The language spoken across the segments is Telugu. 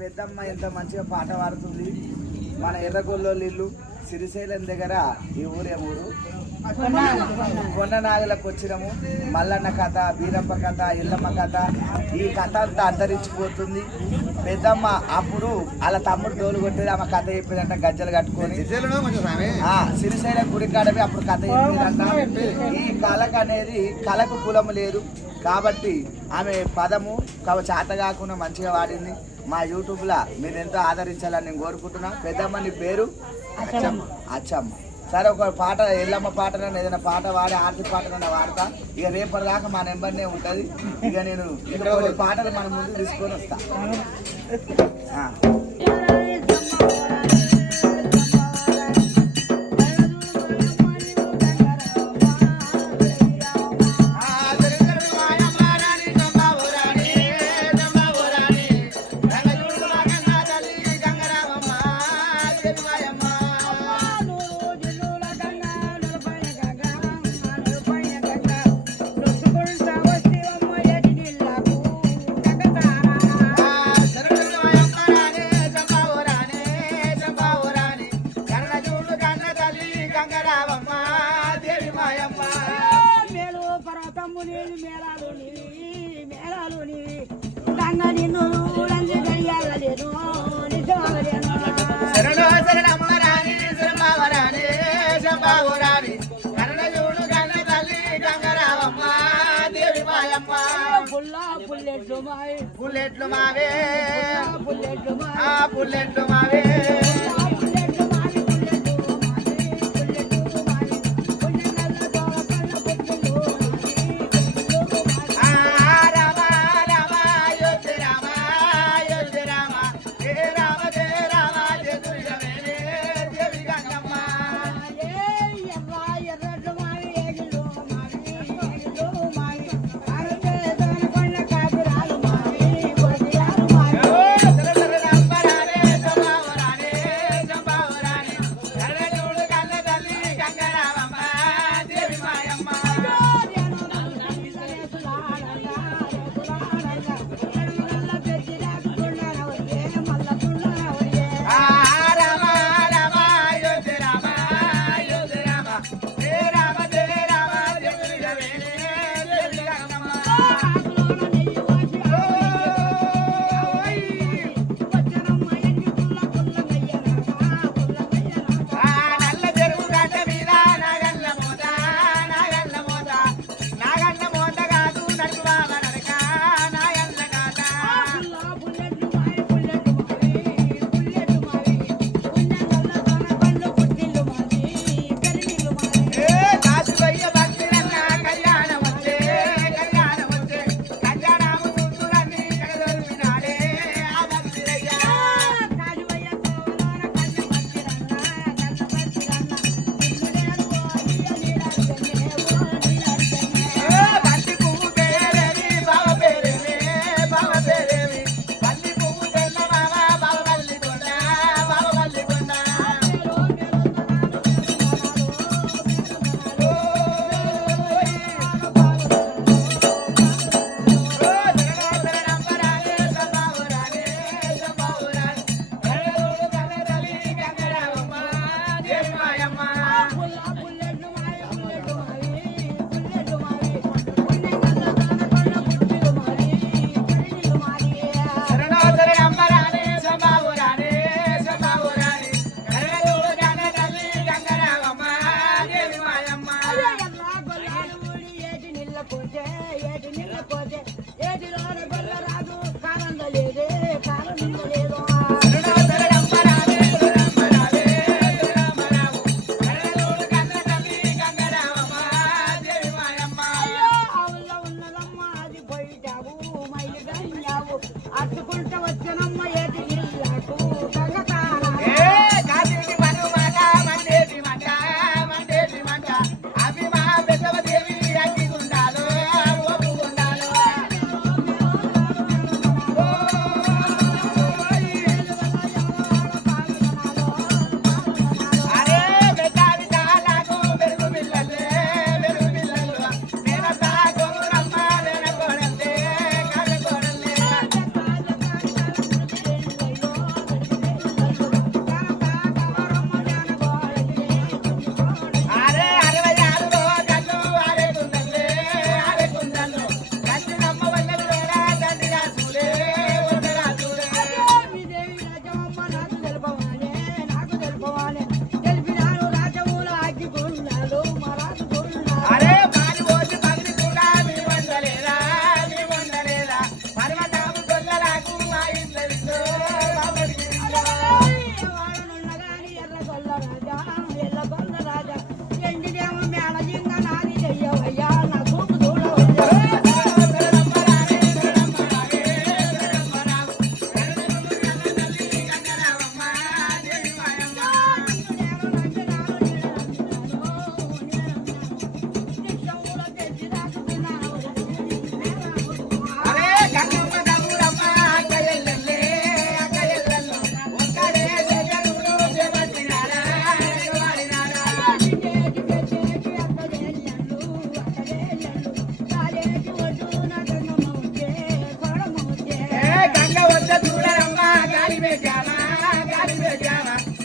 పెద్దమ్మ ఎంత మంచిగా పాట పాడుతుంది. మన ఎర్రగొల్లోళ్ళు ఇల్లు సిరిశైలం దగ్గర ఈ ఊరే ఊరు? కొండ నాగులకు వచ్చినాము. మల్లన్న కథ బీరప్ప కథ ఇల్లమ్మ కథ ఈ కథ అంతా అంతరించిపోతుంది. పెద్దమ్మ అప్పుడు వాళ్ళ తమ్ముడు డోలు కొట్టేది ఆమె కథ చెప్పిందంట గజ్జలు కట్టుకొని. ఆ సిరిశైలం గుడి కాడవి అప్పుడు కథ చెప్పిందంట. ఈ కళకు అనేది కళకు కులము లేదు. కాబట్టి ఆమె పదము చేత కాకుండా మంచిగా వాడింది. మా యూట్యూబ్లో మీరు ఎంతో ఆదరించాలని నేను కోరుకుంటున్నా. పెద్దమ్మ నీ పేరు? అచ్చమ్మ. అచ్చమ్మ. సరే ఒక పాట ఎల్లమ్మ పాటనైనా ఏదైనా పాట వాడి ఆర్తి పాటనైనా వాడతా. ఇక రేపటి దాకా మా నెంబర్నే ఉంటుంది. ఇక నేను పాటలు మన ముందు తీసుకొని వస్తా. బుల్లెట్లు మావే. బుల్లెట్లు మావే.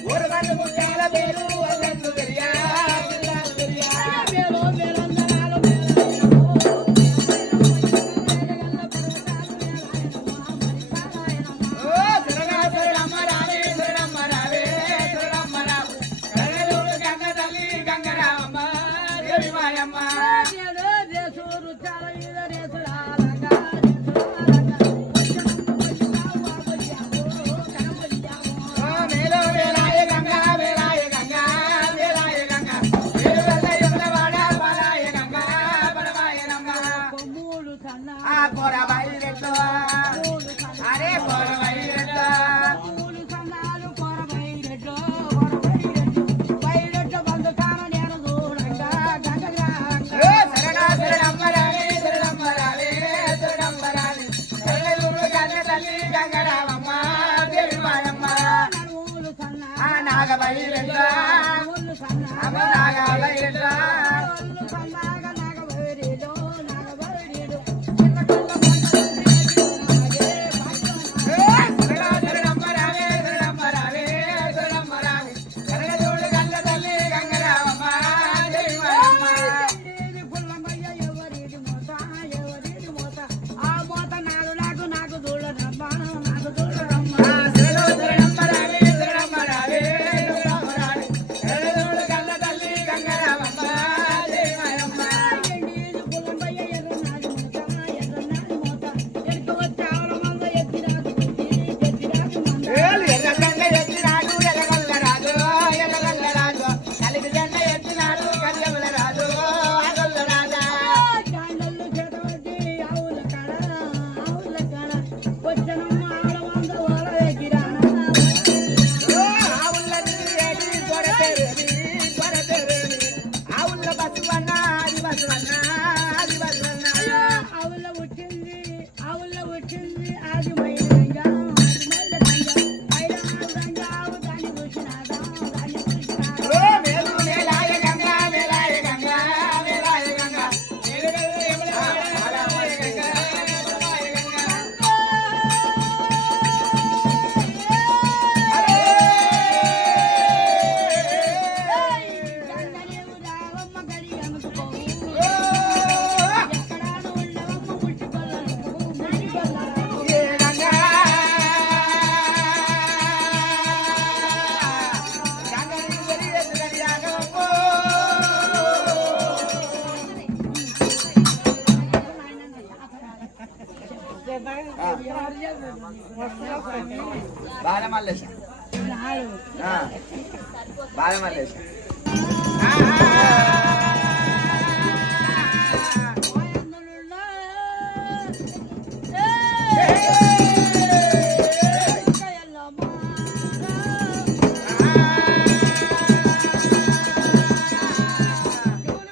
ஒரு வந்து முத்தால பேர்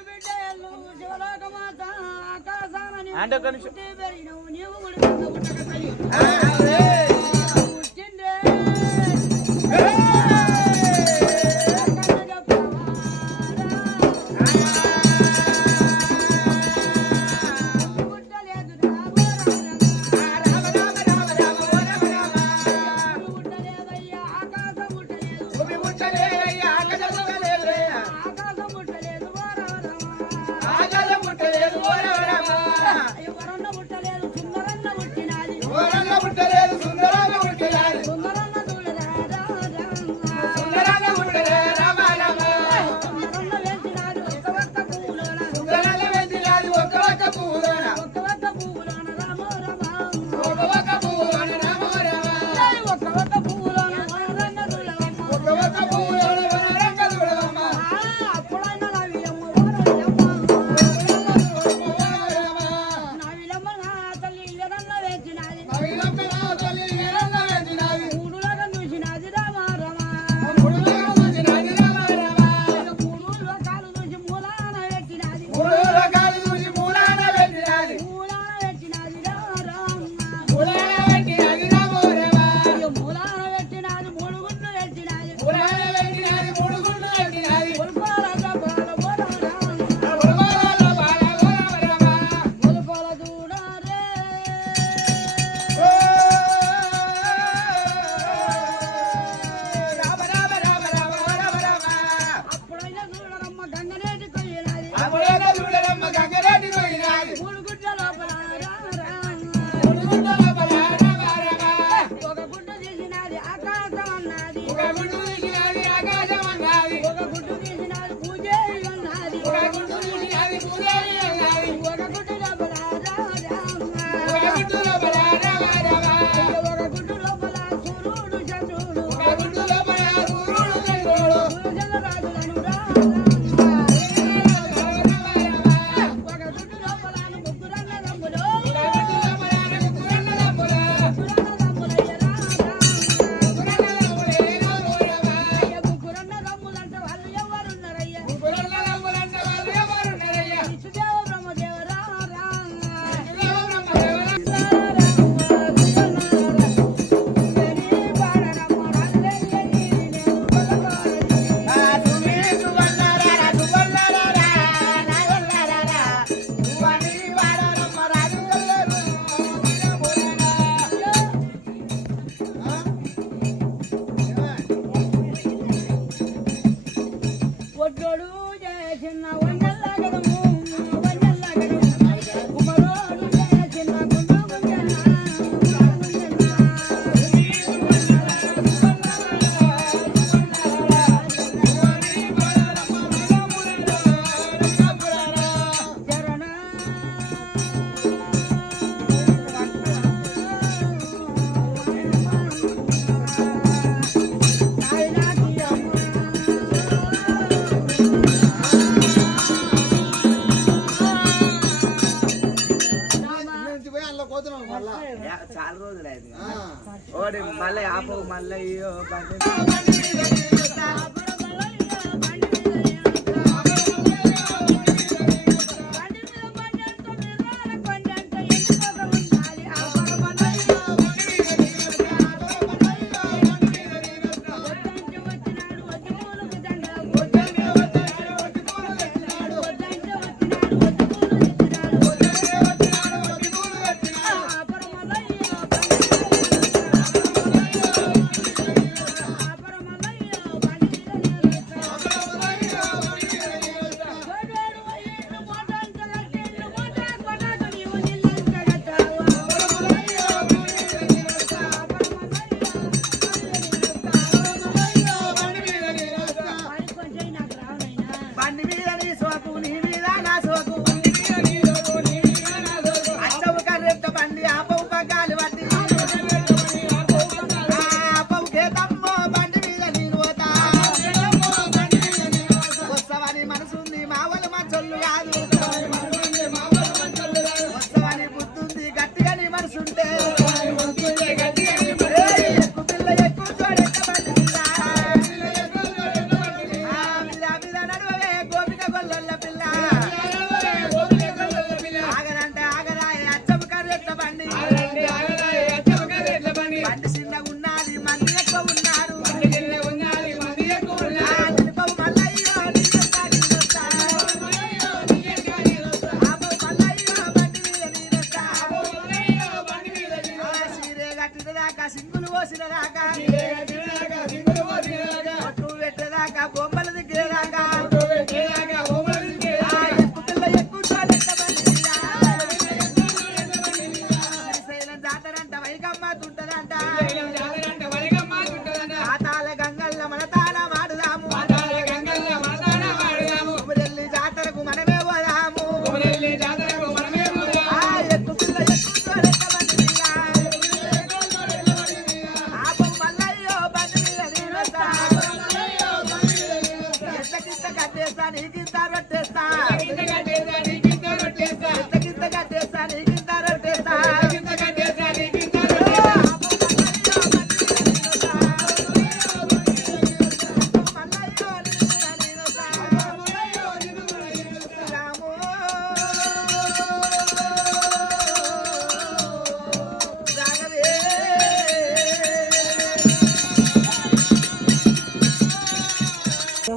బిడ్డ ఎల్లు, శివలోకమాత, ఆకాశాలని అంటే ఒక నిమిషం. చాలా రోజులు అయింది ఒకటి మళ్ళీ ఆపో మళ్ళీ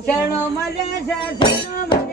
ક્ષણ મળે છે ક્ષણ મળે